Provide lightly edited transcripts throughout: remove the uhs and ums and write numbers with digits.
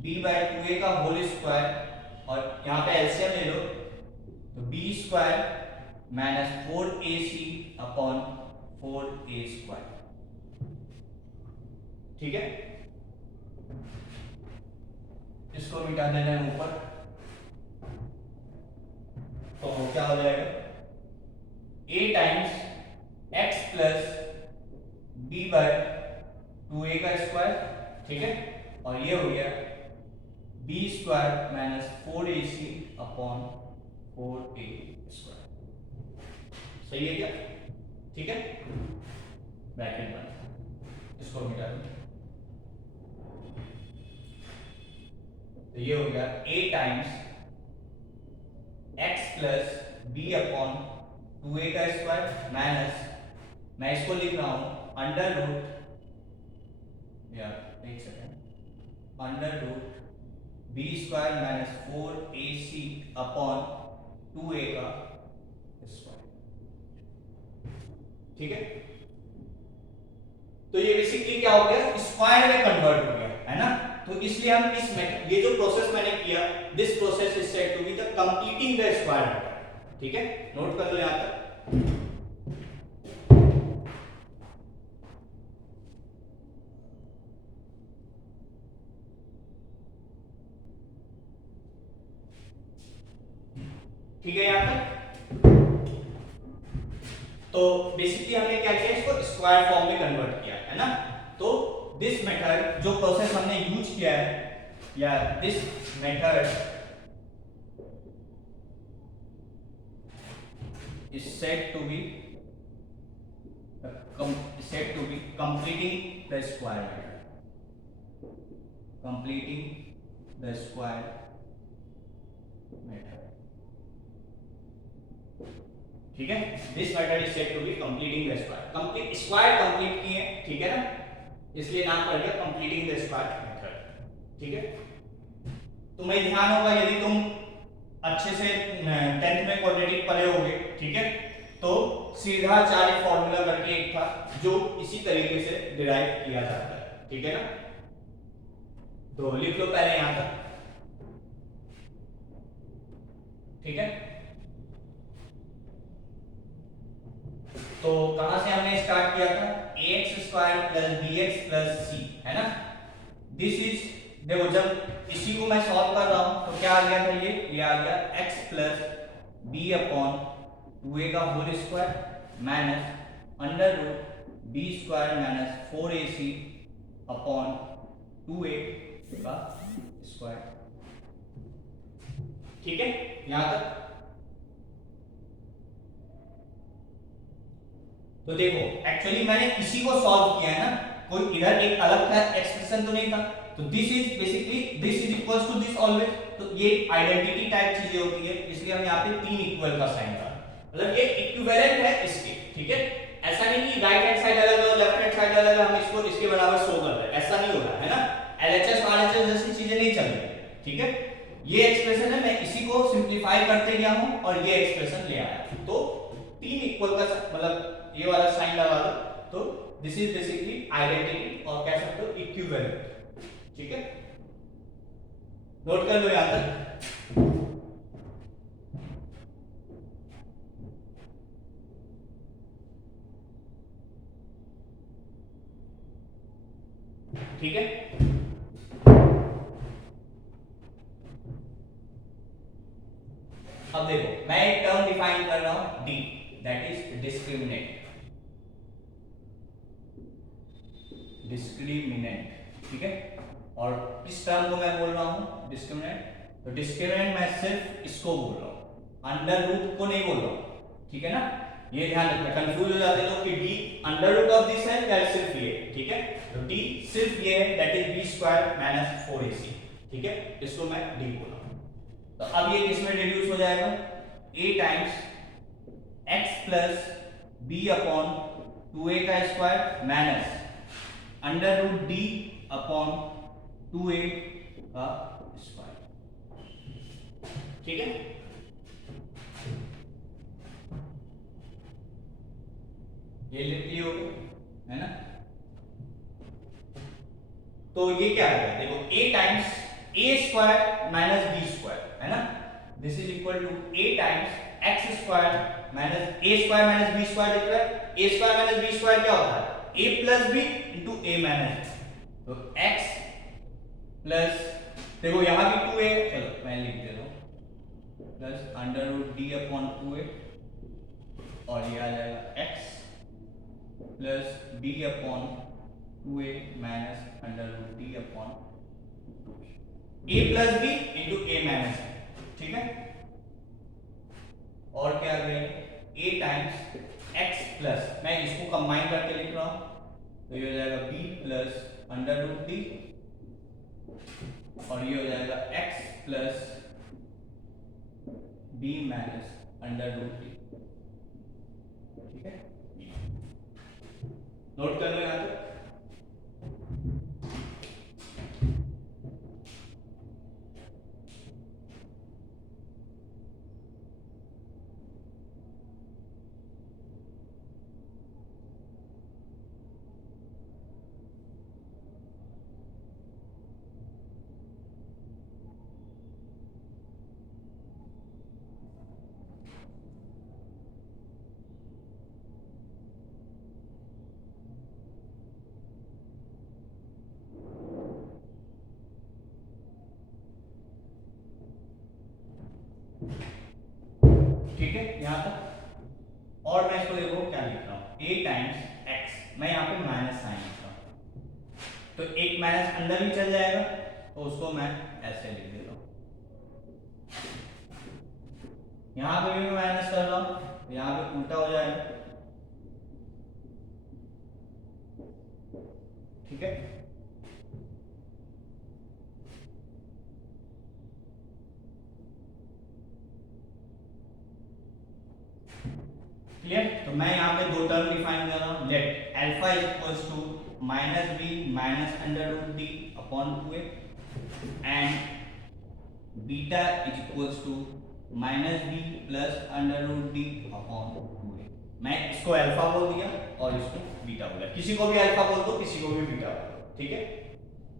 B by two A का whole square, और यहाँ पे एलसीएम ले लो, तो b square minus 4ac upon 4a square. ठीक है, इसको मिटा देना है ऊपर, तो क्या हो जाएगा a times x plus B by two A का स्क्वायर। ठीक है, और ये हो गया B square minus 4ac upon 4a square. सही है क्या? ठीक है, ब्रैकेट बंद, इसको मिटा दो, तो ये हो गया a times x plus b upon 2a का स्क्वायर माइनस, मैं इसको लिख रहा हूं अंडर रूट, या एक second, under root b square minus 4ac upon 2a का स्क्वायर। ठीक है, तो ये बेसिकली क्या हो गया, स्क्वायर में कन्वर्ट हो गया, है ना। तो इसलिए हम इस में ये जो प्रोसेस मैंने किया, this process is said to be the completing the square method. ठीक है, नोट कर लो यहां तक। ठीक है, यहां तक। तो बेसिकली हमने क्या किया, इसको स्क्वायर फॉर्म में कन्वर्ट किया, है ना। तो दिस मेथड, जो प्रोसेस हमने यूज किया है, या this method is said to be completing the square method, completing the square method। ठीक है, this method is said to be completing the square, complete square complete किए, ठीक है ना, इसलिए नाम पड़ गया कंप्लीटिंग द स्क्वायर मेथड। ठीक है, तुम्हें ध्यान होगा यदि तुम अच्छे से 10th में क्वाड्रेटिक पढ़े होगे, ठीक है, तो सीधा चालित फॉर्मूला करके एक था जो इसी तरीके से डिराइव किया जाता है। ठीक है ना, तो लिख लो पहले यहां तक। ठीक है, तो कहां से हमने स्टार्ट किया था, ax square plus bx plus c, है ना। दिस इज, देखो जब इसी को मैं सॉल्व कर रहा हूं तो क्या आ गया था, ये आ गया x plus b upon 2a का whole square minus under root b square minus 4ac upon 2a का स्क्वायर। ठीक है, यहां तक। तो देखो एक्चुअली मैंने इसी को सॉल्व किया है ना, कोई इधर एक अलग था एक्सप्रेशन तो नहीं था, तो this is basically this is equals to this always, तो ये आइडेंटिटी टाइप चीजें होती है, इसलिए हम यहाँ पे 3 इक्वल का साइन डाला, मतलब ये इक्विवेलेंट है इसके। ठीक है, ऐसा नहीं कि राइट हैंड साइड अलग है लेफ्ट हैंड साइड अलग है, हम इसको इसके बराबर शो कर रहे हैं, ऐसा नहीं हो रहा है ना। एलएचएस आरएचएस जैसी चीजें नहीं चल रही। ठीक है, ये एक्सप्रेशन है, मैं इसी को सिंपलीफाई करते गया हूं और ये एक्सप्रेशन ले आया, तो 3 इक्वल का मतलब ये वाला साइन लगा दो, तो दिस इज बेसिकली आइडेंटिटी, और कह सकते हो इक्विवेलेंट। ठीक है, नोट कर लो यहां तक। ठीक है, अब देखो मैं एक टर्म डिफाइन कर रहा हूं D, that is discriminant, discriminant. ठीक है, और इस टर्म को मैं बोल रहा हूं डिस्क्रिमिनेंट, तो डिस्क्रिमिनेंट मैं सिर्फ इसको बोल रहा हूं, अंडर रूट को नहीं बोल रहा हूं। ठीक है ना, ये ध्यान रखना, कंफ्यूज हो जाते लोग कि D under root of this है या सिर्फ ये। ठीक है, तो डी सिर्फ ये है, that is b square minus 4ac। ठीक है, इसको मैं डी बोल रहा हूं, तो अब ये किस में रिड्यूस हो जाएगा, a times x plus b upon 2a का square minus under root D upon 2a का स्क्वायर। ठीक है, ये लिख लियो है ना। तो ये क्या है, देखो a times a square minus b square, है ना, this is equal to a times x square minus a square minus b square दिख रहा है, a square minus b square क्या होता है a plus b into a minus, तो x plus, देखो यहां भी 2a, चलो मैं लिख देता हूं, plus under root D upon 2a, और ये आ जाएगा x plus b upon 2a minus under root D upon 2a, a plus b into a minus, ठीक है, और क्या आ गया a टाइम्स x प्लस, मैं इसको कंबाइन करके लिख रहा हूं, तो ये हो जाएगा b plus under root D, और ये हो जाएगा x plus b minus under root D, ठीक है, नोट कर लो यहां तक। ठीक है यहां तक, और मैं इसको देखो क्या लिख रहा हूं, a टाइम्स x, मैं यहां पे माइनस साइन लिख रहा हूं, तो एक माइनस अंदर भी चल जाएगा, तो उसको मैं ऐसे लिख देता हूं, यहां पे भी मैं माइनस कर रहा हूं, तो यहां पे उल्टा हो जाएगा, ठीक है, क्लियर, तो मैं यहाँ पे दो टर्म डिफाइन कर रहा हूँ, let alpha is equals to minus B minus under root D upon 2a and beta is equals to minus B plus under root D upon 2a, मैं इसको अल्फा बोल दिया और इसको बीटा बोला, किसी को भी अल्फा बोल दो, किसी को भी बीटा बोल दो, ठीक है,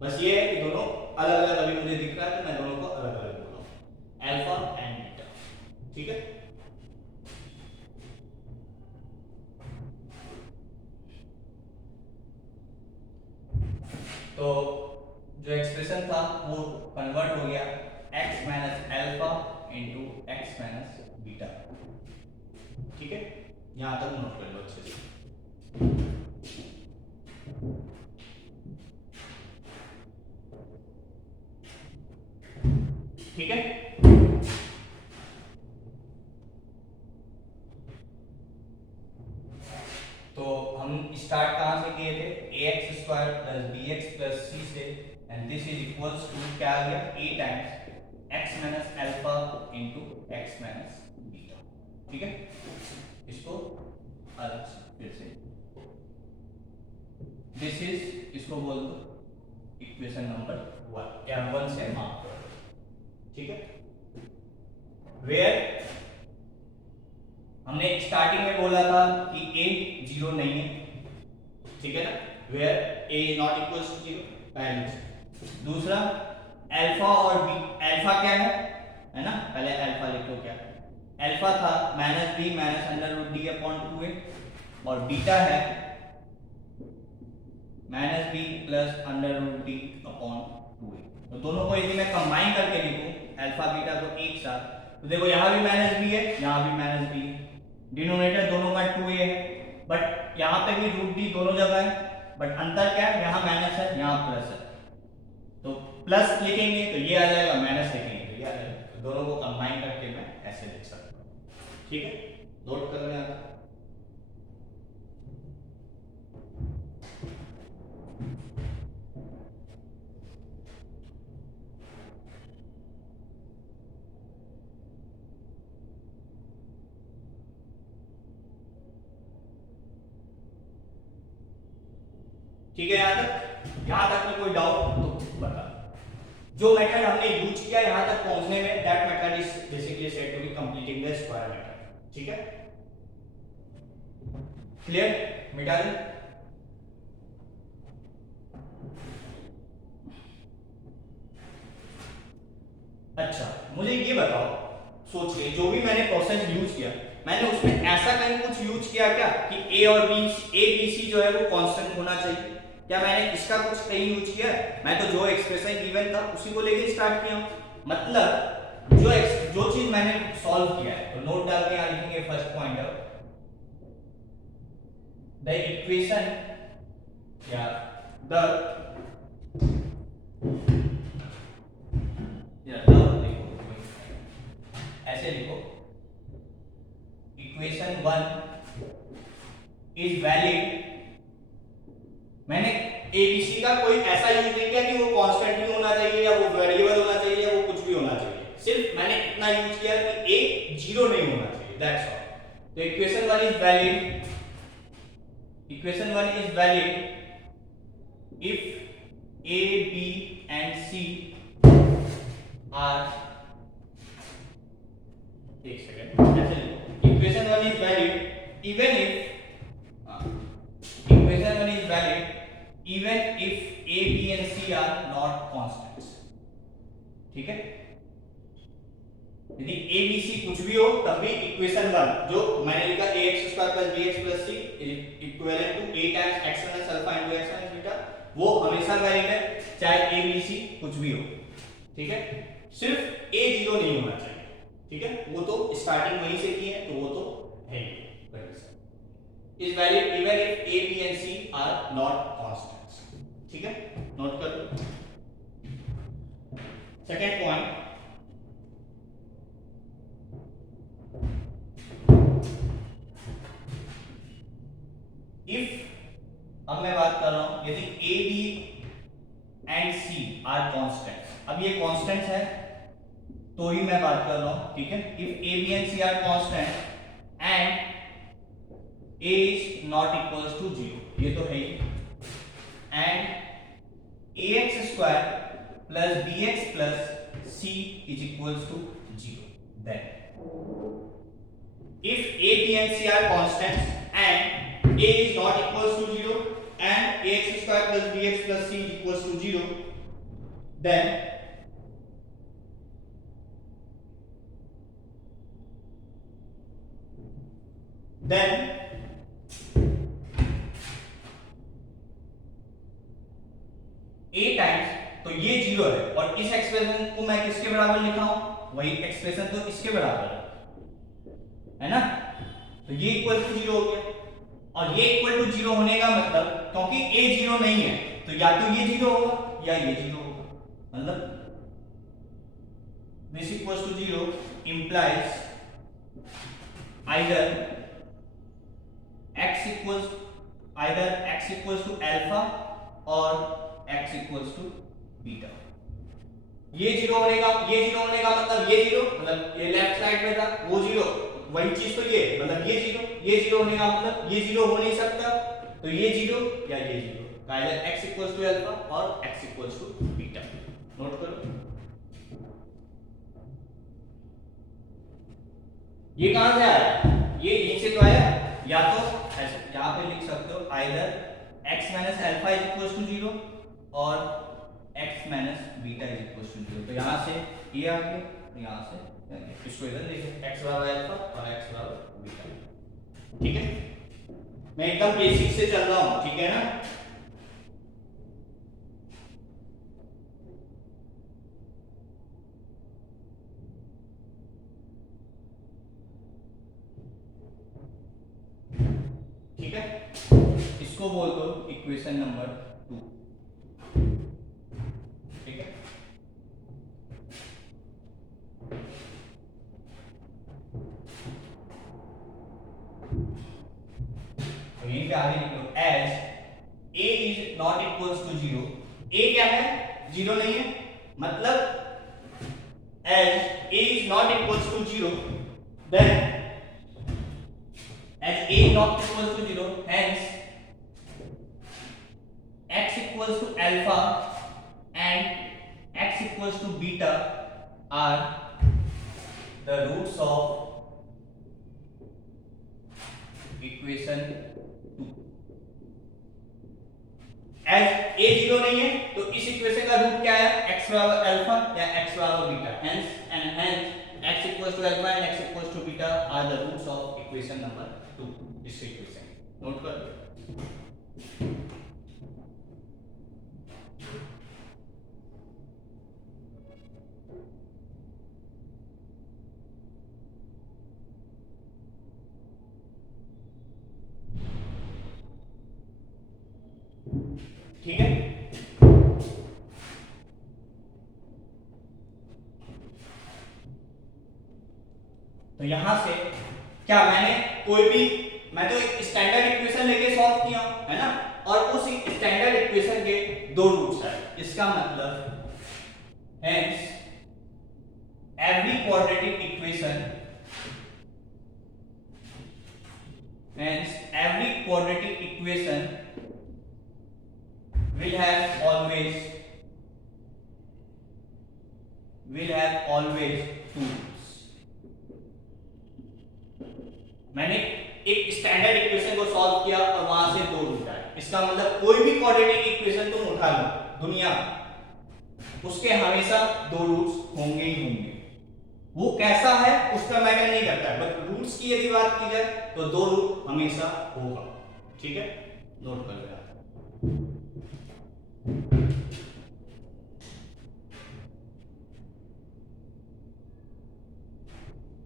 बस ये है कि दोनों अलग अलग अभी मुझे दिख रहा है, तो मैं दोनों को अलग अलग बोल रहा हूँ, अल्फा एंड बीटा, ठीक है। तो जो एक्सप्रेशन था वो कन्वर्ट हो गया x minus alpha into x minus beta, ठीक है, यहां तक नोट कर लो अच्छे से, ठीक है, तो हम स्टार्ट कहां से किए थे, ax square plus bx plus c से, and this is equals to क्या आ गया a times x minus alpha into x minus beta, ठीक है, इसको अलग से फिर से, दिस इज, इसको बोल दो इक्वेशन नंबर 1 या 1 से मार्क करो, ठीक है, वेयर हमने स्टार्टिंग में बोला था कि a जीरो नहीं है, ठीक है ना, where a is not equals to zero, पहले से, दूसरा अल्फा और b, अल्फा क्या है ना, पहले अल्फा लिखो, क्या अल्फा था minus B minus under root D upon 2a, और बीटा है minus B plus under root D upon 2a, तो दोनों को यदि मैं कंबाइन करके लिखूं अल्फा बीटा को एक साथ, तो देखो यहां भी माइनस बी है, यहां भी माइनस बी है, डिनोमिनेटर दोनों का 2a है, बट यहां पे भी रूट डी दोनों जगह है, बट अंतर क्या है, यहां माइनस है यहां प्लस है, तो प्लस लिखेंगे तो ये आ जाएगा, माइनस लिखेंगे तो ये आ जाएगा, तो दोनों को कंबाइन करके मैं ऐसे लिख सकता हूं, ठीक है, नोट कर लेना, ठीक है, यहां तक में कोई डाउट तो बता, जो मेथड हमने यूज किया यहां तक पहुंचने में, that method is basically said to be completing the square method, ठीक है, क्लियर, मिटा दे, अच्छा मुझे ये बताओ, सोच के जो भी मैंने प्रोसेस यूज किया, मैंने उसमें ऐसा कहीं कुछ यूज किया क्या कि ए और बी, ए बी सी जो है वो कांस्टेंट होना चाहिए? क्या मैंने इसका कुछ कहीं यूज किया है? मैं तो जो एक्सप्रेशन गिवन था उसी को लेके स्टार्ट किया। मतलब जो चीज मैंने सॉल्व किया है, तो नोट डाल के यहाँ लिखेंगे फर्स्ट पॉइंट, द इक्वेशन या द लिखो, ऐसे लिखो, इक्वेशन 1 इज वैलिड। मैंने एबीसी का कोई ऐसा यूज नहीं किया कि वो कांस्टेंट भी होना चाहिए या वो वेरिएबल होना चाहिए या वो कुछ भी होना चाहिए, सिर्फ मैंने इतना यूज किया कि ए जीरो नहीं होना चाहिए, दैट्स ऑल। तो equation 1 is valid, equation 1 is valid if a b and c are, एक सेकंड ऐसे लिखो, equation 1 is valid even if, equation 1 is valid even if a b and c are not constants। ठीक है, यदि a b c कुछ भी हो तब भी इक्वेशन 1 जो मैंने लिखा ax² + bx + c equivalent to a times x minus alpha * x minus beta, वो हमेशा वैलिड है चाहे a b c कुछ भी हो। ठीक है, सिर्फ a जीरो नहीं होना चाहिए। ठीक है, वो तो स्टार्टिंग वहीं से की है तो वो तो है ही। is valid even if a b and c are not constants। ठीक है, नोट कर लो। सेकंड पॉइंट, इफ, अब मैं बात कर रहा हूं यदि a b and c are constants, अब ये कांस्टेंट्स है तो ही मैं बात कर रहा हूं। ठीक है, if a b and c are constant and a is not equals to 0, ये तो है ही, and ax² plus bx plus c is equals to 0, then if a b and c are constants and a is not equals to 0 and ax² plus bx plus c is equals to 0, then a times, तो ये zero है और इस expression को मैं किसके बराबर लिखा हूं, वही एक्सप्रेशन तो इसके बराबर है ना, तो ये इक्वल टू 0 हो गया। और ये इक्वल टू 0 होने का मतलब, क्योंकि a जीरो नहीं है तो या तो ये जीरो होगा या ये जीरो होगा, मतलब this equals to 0 implies either x equals to alpha और x equals to बीटा। ये जीरो होने का मतलब ये जीरो, मतलब ये लेफ्ट साइड में था वो जीरो, वही चीज तो ये मतलब ये जीरो होने का मतलब ये जीरो हो नहीं सकता, तो ये जीरो या ये zero, either x equals to alpha और x equals to beta. Note करो, ये कहां से आया, ये यहीं से तो आया, या तो ऐसे यहां पे लिख सकते हो either x minus alpha is equals to 0 और x minus beta is equals to 0, तो यहां से ये आ गया, यहां से इसको इधर लिखो, x बराबर अल्फा और x बराबर बीटा। ठीक है, मैं एकदम बेसिक से चल रहा हूं, ठीक है ना। ठीक है, इसको बोल दो इक्वेशन नंबर 2। ठीक है, तो यहीं पे आगे लिख लो, as a is not equals to 0, a क्या है, जीरो नहीं है, मतलब as a is not equals to 0 then as a is not equals to 0, hence x equals to alpha and x equals to beta are the roots of equation 2। As a 0 नहीं है तो इस equation का root क्या है, x बराबर alpha या x बराबर beta, hence x equals to alpha and x equals to beta are the roots of equation number 2. इस इक्वेशन नोट कर लो। ठीक है, तो यहां से क्या मैं तो एक स्टैंडर्ड इक्वेशन लेके सॉल्व किया है ना, और उस स्टैंडर्ड इक्वेशन के दो रूट्स है, इसका मतलब hence every quadratic equation will have always two roots। मैंने एक स्टैंडर्ड इक्वेशन को सॉल्व किया और वहां से दो रूट आए, इसका मतलब कोई भी क्वाड्रेटिक इक्वेशन तुम उठा लो दुनिया, उसके हमेशा दो रूट्स होंगे ही होंगे। वो कैसा है उसका मैटर नहीं करता है, बट रूट्स की यदि बात की जाए तो दो रूट हमेशा होगा। ठीक है, नोट कर लो।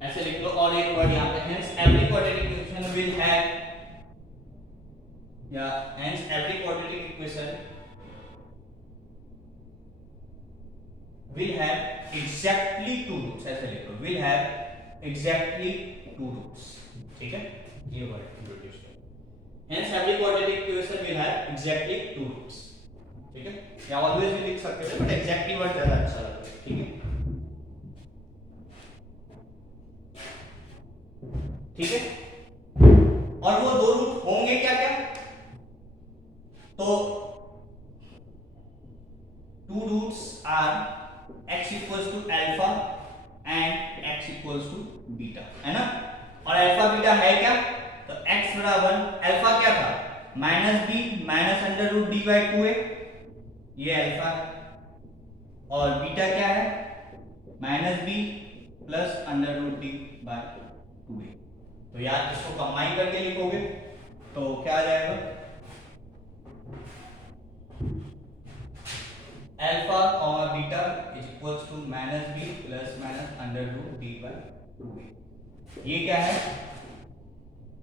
ऐसे लिख लो, और एक वर्ड यहां पे hence every quadratic equation will have exactly two roots, ऐसे लिख लो, will have exactly two roots। ठीक है, ये वर्ड इंट्रोड्यूस करो, hence every quadratic equation will have exactly two roots। ठीक है, या ऑलवेज भी लिख सकते थे, बट एग्जैक्टली वर्ड ज्यादा अच्छा लगता है। ठीक है, ठीक है, और वो दो रूट होंगे क्या क्या, तो two roots are x equals to alpha and x equals to beta, है ना, और अल्फा बीटा है क्या, तो x बराबर अल्फा क्या था, minus B minus under root D by two A, ये अल्फा है, और बीटा क्या है, minus B plus under root D by two A. तो यार इसको कंबाइन करके लिखोगे तो क्या आ जाएगा, अल्फा और beta is equals to minus B plus minus under root D by two A. ये क्या है,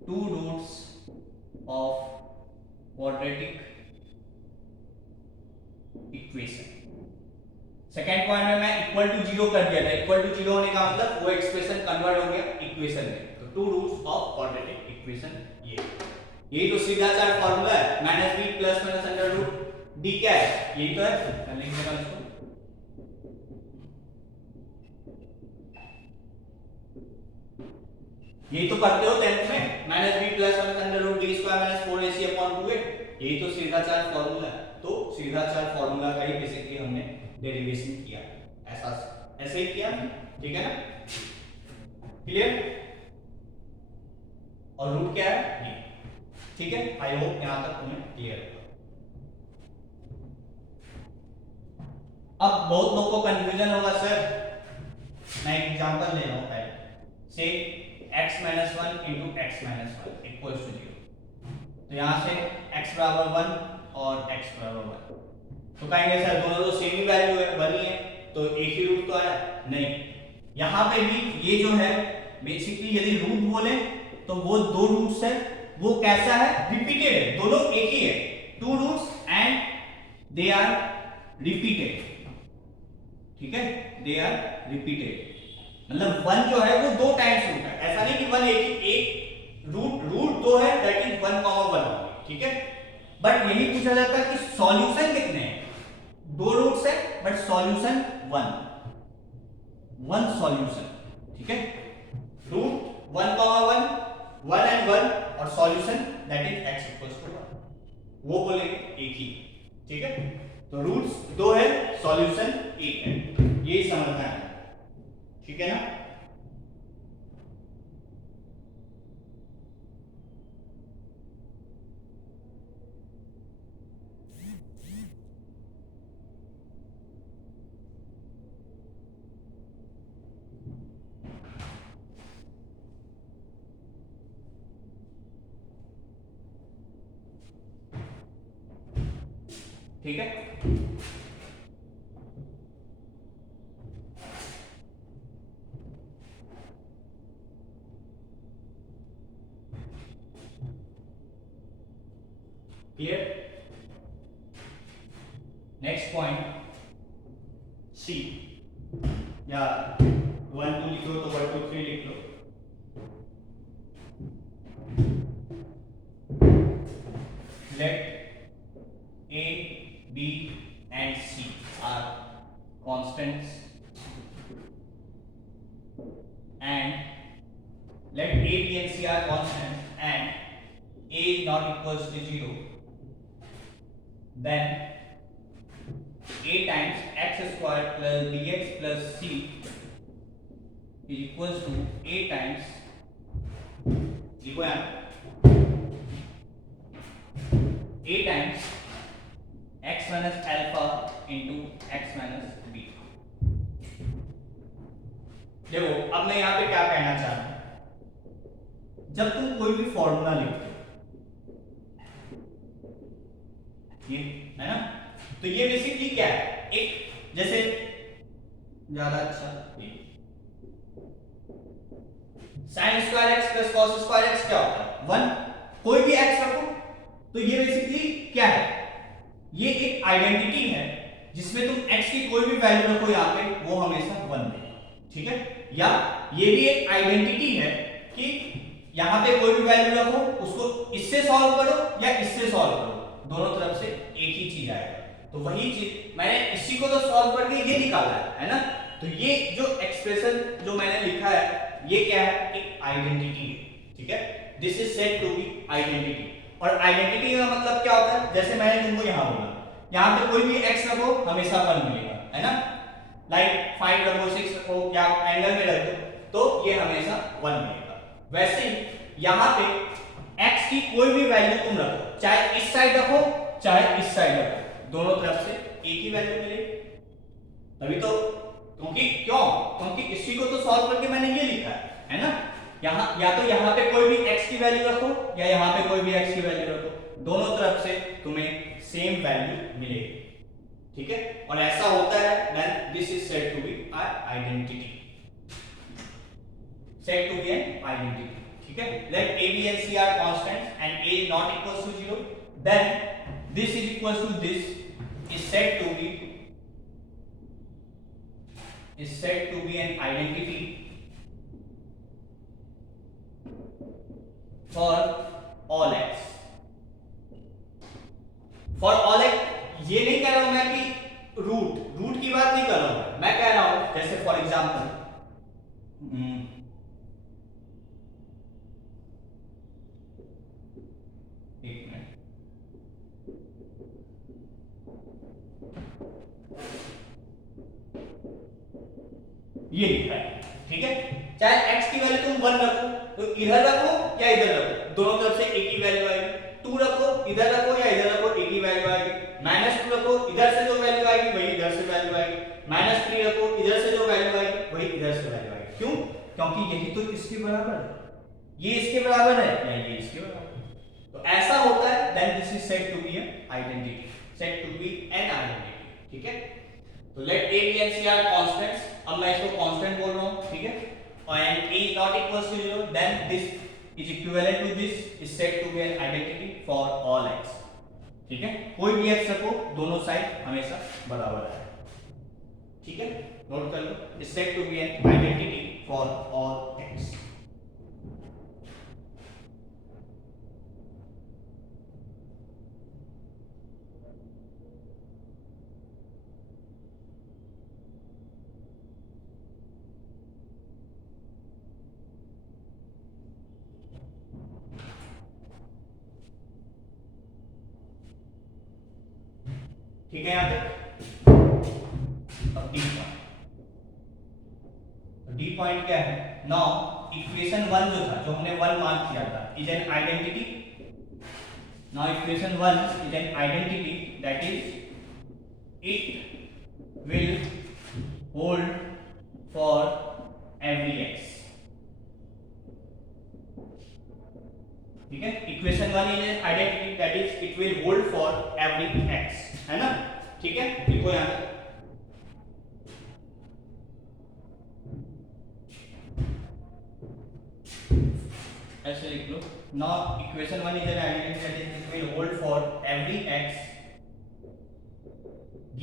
two roots of quadratic equation. Second point में मैं इक्वल टू जीरो कर दिया था, इक्वल टू जीरो होने का मतलब वो एक्सप्रेशन कन्वर्ट हो गया इक्वेशन में। तो two roots of quadratic equation यही तो सीधा चार फार्मूला है, minus B plus minus under root D क्या है, यही तो है, मैं लिख देता हूं इसको, यही तो पढ़ते हो 10th में, minus B plus minus under root D square minus 4ac upon 2a, यही तो सीधा चार फार्मूला है। तो सीधा चार फार्मूला का ही बेसिकली हमने डेरिवेशन किया, ऐसे ही किया, ठीक है ना, क्लियर, और रूट क्या है ये। ठीक है, आई होप यहां तक तुम्हें क्लियर होगा। अब बहुत लोगों को कंफ्यूजन होगा, सर मैं एक एग्जांपल ले रहा हूं पहले से, x minus one into x minus one equals to zero, तो यहां से x बराबर वन और x बराबर वन, तो कहेंगे सर दोनों तो सेम ही वैल्यू है, वन ही है, तो एक ही रूट तो आया, नहीं, यहां पे भी ये जो है बेसिकली यदि रूट बोले तो वो दो रूट्स है, वो कैसा है, रिपीटेड है, दोनों एक ही है, two roots and they are repeated. ठीक है, दे आर रिपीटेड, मतलब वन जो है वो दो टाइम्स रूट है, ऐसा नहीं कि वन एक रूट दो है दैट इज 1 1, ठीक है, बट यही पूछा जाता है कि सॉल्यूशन कितने हैं, दो रूट्स है बट सॉल्यूशन वन सॉल्यूशन, ठीक है, रूट 1 1 1 एंड 1 और solution that is x equals to 1, वो बोलेंगे एक ही, ठीक है, तो रूट्स दो है सॉल्यूशन एक है, यही समझना है, ठीक है ना। ठीक है। क्लियर। नेक्स्ट पॉइंट सी, या 1 2 लिखो तो 1 2 3 लिख लो। Let A, B and C are constants and let A, B and C are constants and A is not equals to 0, then A times x square plus bx plus c is equals to A times, लिखो यहाँ, A times x minus alpha into x minus b। देखो अब मैं यहाँ पे क्या कहना चाह रहा हूं, जब तुम कोई भी फॉर्मूला लिखते हो, ये है ना, तो ये बेसिकली क्या है, एक जैसे ज्यादा अच्छा sin square x plus cos square x क्या होता है, 1। कोई भी x रखो तो ये बेसिकली क्या है, ये एक आइडेंटिटी है जिसमें तुम x की कोई भी वैल्यू रखो यहाँ पे वो हमेशा 1 देगा, ठीक है। या ये भी एक आइडेंटिटी है कि यहाँ पे कोई भी वैल्यू रखो, उसको इससे सॉल्व करो या इससे सॉल्व करो, दोनों तरफ से एक ही चीज आएगा। तो वही चीज मैंने इसी को तो सॉल्व करके ये निकाला है ना। तो ये जो एक्सप्रेशन जो मैंने लिखा है ये क्या है, एक आइडेंटिटी है, ठीक है। This is said to be identity. और आइडेंटिटी का मतलब क्या होता है, जैसे मैंने तुमको यहाँ बोला, यहाँ पे कोई भी x रखो हमेशा 1 मिलेगा, है ना। लाइक 5 रखो 6 रखो या एंगल में रख दो तो ये हमेशा 1 मिलेगा। वैसे ही यहाँ पे x की कोई भी वैल्यू तुम रखो, चाहे इस साइड रखो चाहे इस साइड रखो, दोनों तरफ से एक ही वैल्यू मिलेगी। तभी तो, क्योंकि इसी को तो सॉल्व करके मैंने ये लिखा है ना। यहाँ या तो यहाँ पे कोई भी x की वैल्यू रखो या यहाँ पे कोई भी x की वैल्यू रखो, दोनों तरफ से तुम्हें सेम वैल्यू मिलेगी, ठीक है। और ऐसा होता है then this is said to be identity, said to be an identity, ठीक है। Let a b and c are constants and a not equals to 0, then this is equals to this is said to be an identity for all x। for all x ये नहीं कह रहा हूं मैं कि root की बात नहीं कर रहा हूं, मैं कह रहा हूं जैसे फॉर एग्जांपल एक मिनट, ये लिखा है, ठीक है। चाहे x की वैल्यू तुम 1 रखो तो इधर रखो या इधर रखो, दोनों तरफ से एक ही वैल्यू आएगी। 2 रखो इधर रखो या इधर रखो, एक ही वैल्यू आएगी। -2 रखो इधर से जो वैल्यू आएगी वही इधर से वैल्यू आएगी। -3 रखो इधर से जो वैल्यू आएगी वही इधर से वैल्यू आएगी। क्यों? क्योंकि यही तो इसके बराबर है, ये इसके बराबर है या ये इसके बराबर है। तो ऐसा होता है, then this is said to be an identity, said to be an identity, ठीक है। तो let a b and c are constants, अब मैं इसको कांस्टेंट बोल रहा हूं, ठीक है। and a is not equals to 0, then this is equivalent to this is said to be an identity for all x, ठीक है। कोई भी x रखो दोनों साइड हमेशा बराबर है, ठीक है। नोट कर लो, is said to be an identity for all x। ठीक है, यहाँ तक। अब डी पॉइंट क्या है, नाउ इक्वेशन 1 जो था, जो हमने 1 मार्क किया था, is an identity. Now equation 1 is an identity that is it will hold for every x, ठीक है। Equation 1 is an identity that is it will hold for every x, है ना, ठीक है, लिखो यहाँ पे ऐसे लिख लो। Now equation 1 is an identity that is will hold for every x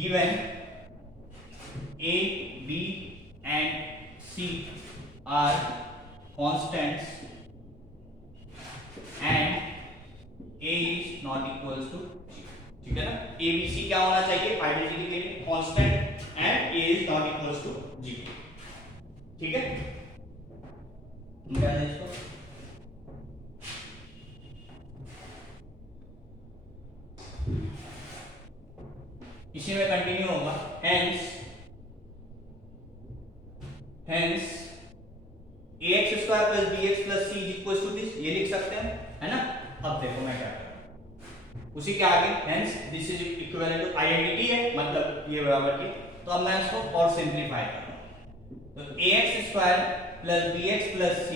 गिवन a b and c are constants and a is not equals to 0, ठीक है ना। a b c क्या होना चाहिए आइडेंटिटी के लिए, constant and a is not equals to 0, ठीक है। निकालें इसको, इसी में कंटिन्यू होगा। Hence ax square plus bx plus c is equal to this, ये लिख सकते हैं, है ना। अब देखो मैं क्या कर रहा हूं, उसी के आगे hence this is equivalent to identity है, मतलब ये बराबर की। तो अब मैं इसको और सिंपलीफाई कर रहा हूं, तो ax square plus bx plus c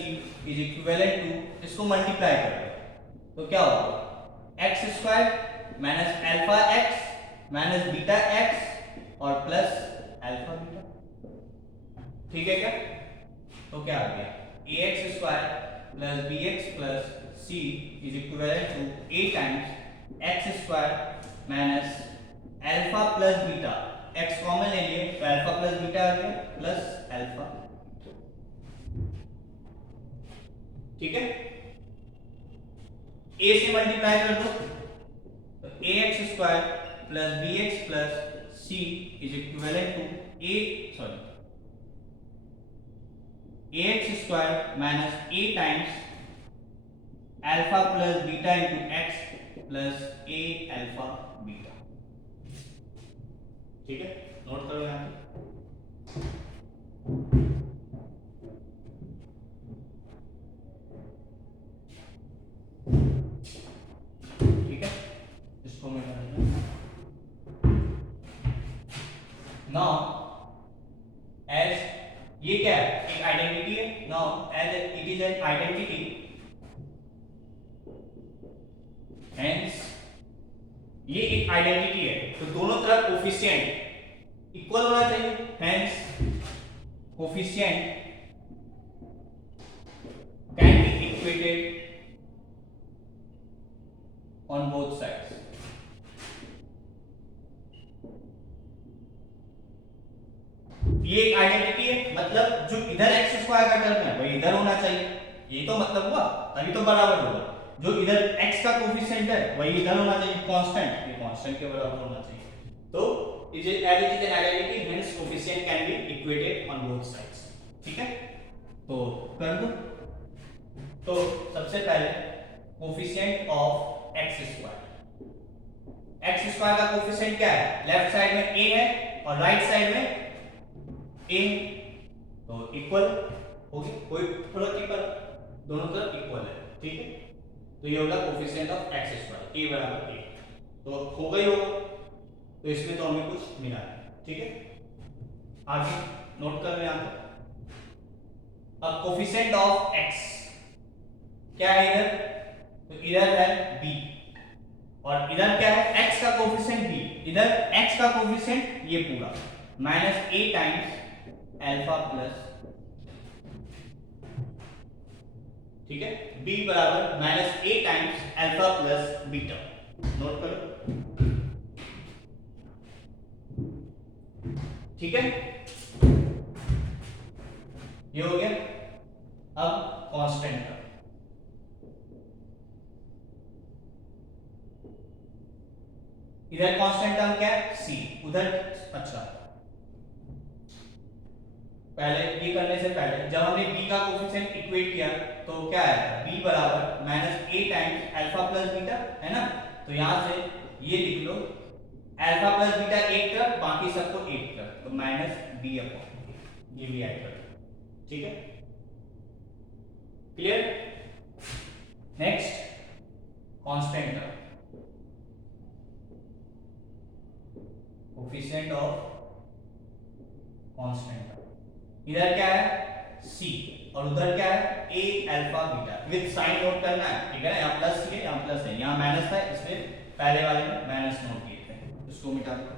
is equivalent to, इसको मल्टीप्लाई कर दो तो क्या होगा x square minus alpha x minus beta x और प्लस अल्फा बीटा, ठीक है क्या। तो क्या आ गया ax square plus bx plus c is equivalent to a times x square minus alpha plus beta, x common ले लिए तो अल्फा प्लस बीटा आ गया प्लस अल्फा, ठीक है। a से मल्टीप्लाई कर दो तो ax square plus bx plus c is equivalent to ax square minus a times alpha plus beta into x plus a alpha beta, ठीक है। नोट करो यहाँ पे, ठीक है, इसको मैं नाउ एज ये क्या है एक आइडेंटिटी है, now as it is an identity hence ये एक आइडेंटिटी है तो दोनों तरफ कोफिशिएंट इक्वल होना चाहिए, hence coefficient can be equated on both sides, ये एक आइडेंटिटी है, मतलब जो इधर x स्क्वायर का टर्म है वही इधर होना चाहिए, ये तो मतलब हुआ, तभी तो बराबर होगा। जो इधर x का कोफिशिएंट है वही इधर होना चाहिए, कांस्टेंट, ये कांस्टेंट के बराबर होना चाहिए। तो is as it is an identity hence coefficient can be equated on both sides, ठीक है। तो कर दो, तो सबसे पहले कोफिशिएंट ऑफ x स्क्वायर का कोफिशिएंट क्या है, लेफ्ट साइड में a है और राइट साइड में a, तो इक्वल हो गया, कोई प्रोडक्ट इक्वल, दोनों तरफ इक्वल है, ठीक है। तो ये होगा coefficient of x square a बराबर a, तो होगा ही होगा, तो इसमें तो हमें कुछ मिला है, ठीक है। आगे नोट कर रहे हैं आप, अब कोफिशिएंट ऑफ x क्या है इधर, तो इधर है b और इधर क्या है x का कोफिशिएंट b, इधर x का कोफिशिएंट ये पूरा minus a times alpha plus, ठीक है, b बराबर minus a times alpha plus beta, note करो, ठीक है। ये हो गया। अब कांस्टेंट का, इधर कांस्टेंट टर्म क्या है c, उधर अच्छा पहले ये करने से पहले जब हमने b का कोफिशिएंट इक्वेट किया तो क्या आया b बराबर minus a times alpha plus beta, है ना। तो यहां से ये लिख लो अल्फा प्लस बीटा एक तरफ बाकी सबको एक तरफ, तो माइनस b अपॉन ये भी ऐड कर, ठीक है, clear. Next constant term, coefficient of constant, इधर क्या है c और उधर क्या है a alpha beta, with sign note करना है, ठीक है ना। यहाँ प्लस है यहाँ प्लस है, यहाँ माइनस था इसलिए पहले वाले में माइनस नोट किए थे, इसको मिटा दो।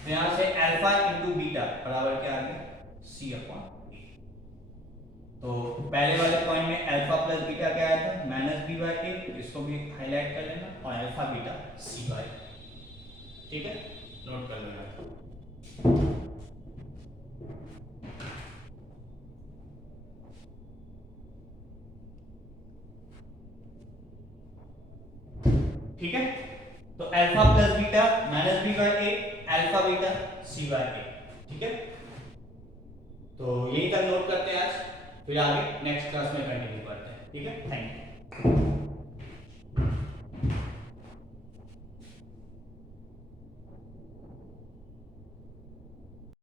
तो यहां से अल्फा इंटू बीटा बराबर क्या आ गया सी अपॉन ए। तो पहले वाले पॉइंट में अल्फा प्लस बीटा क्या आया था माइनस बी बाई ए, इसको भी हाईलाइट कर लेना, और अल्फा बीटा सी बाई, ठीक है, नोट कर लेना। ठीक है, तो alpha plus beta minus B by A, alpha beta C by A, ठीक है। तो यही तक नोट करते हैं आज, फिर आगे नेक्स्ट क्लास में कंटिन्यू करते हैं, ठीक है। Thank you.